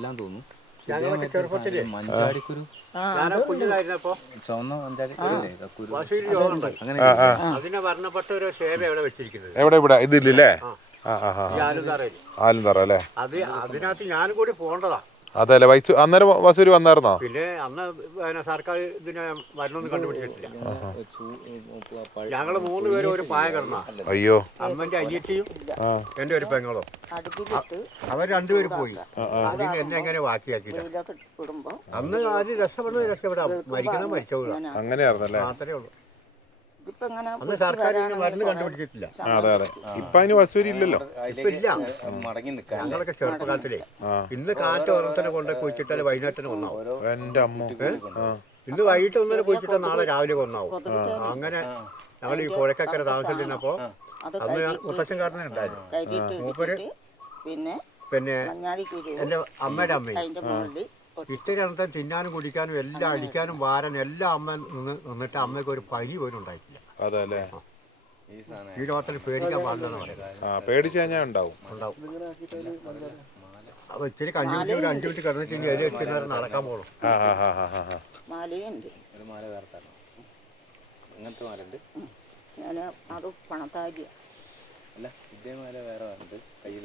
എല്ലാം തോന്നും. മഞ്ചാടിക്കുരു ചുവന്ന മഞ്ചാടിക്കുരു അതിനെ വർണ്ണപ്പെട്ട ഒരു സേവ എവിടെ വെച്ചിരിക്കുന്നത്. എവിടെ ഇവിടെ ഇതില്ലേ? ആലുന്തറ അല്ലേ? അതിനകത്ത് ഞാനും കൂടി പോകേണ്ടതാ. അതല്ലേ അന്നേരം വസൂരി വന്നായിരുന്നോ? പിന്നെ അന്ന് സർക്കാർ ഇതിനെ വരണമെന്ന് കണ്ടുപിടിച്ചിട്ടില്ല. ഞങ്ങള് 3 പേരും ഒരു പായ കിടന്ന. അയ്യോ. അമ്മന്റെ അനിയത്തിയും എന്റെ ഒരു പെങ്ങളും അവർ 2 പേര് പോയി. അതിന് എന്നെ എങ്ങനെ ബാക്കിയാക്കില്ല. അന്ന് ആദ്യം രക്ഷപ്പെടാം, മരിക്കണം മരിച്ചോളൂ, അങ്ങനെയായിരുന്നല്ലേ? മാത്രമേ ഉള്ളൂ. അന്ന് സർക്കാർ മരുന്ന് കണ്ടുപിടിച്ചിട്ടില്ല. അതെ അതെ. ഇപ്പൊ അതിന് വസൂരി ഇല്ലല്ലോ. ഇപ്പൊ ഇല്ല. ഞങ്ങളൊക്കെ ചെറുപ്പകാലത്തിലേ ഇന്ന് കാറ്റ് ഓരോരുത്തരെ കൊണ്ട് കുഴിച്ചിട്ടാൽ വൈകുന്നേരത്തിന് ഒന്നാവും. എന്റെ അമ്മ. ഇന്ന് വൈകിട്ട് ഒന്നര കുഴിച്ചിട്ടാൽ നാളെ രാവിലെ ഒന്നാവും. അങ്ങനെ ഞങ്ങൾ ഈ പുഴക്കക്കര താമസിച്ചിരുന്നപ്പോ അന്ന് മുത്തച്ഛൻകാരനെ ഉണ്ടായിരുന്നു. മൂപ്പര് പിന്നെ എന്റെ അമ്മയുടെ അമ്മയും ഇത്തിരി അന്നത്തെ തിന്നാനും കുടിക്കാനും എല്ലാം അടിക്കാനും വാരാനും എല്ലാം അമ്മ നിന്നിട്ട് അമ്മയ്ക്ക് ഒരു പനി പോലും ഉണ്ടായിട്ടില്ല. അതല്ലേ? ഈ ലോകത്തിൽ പേടിക്കാൻ പാടില്ലെന്ന് പറയാം. പേടിച്ചു കഴിഞ്ഞാൽ ഉണ്ടാവും. അപ്പൊ ഇത്തിരി 5 മിനിറ്റ് 5 മിനിറ്റ് കിടന്നിട്ടുണ്ടെങ്കിൽ അതിൽ എത്തുന്നവരെ നടക്കാൻ പോകണം. അങ്ങനത്തെ മാലുണ്ട്. അത് പണത്താരിയ അല്ല, ഇതേ മാല വേറെ കയ്യിൽ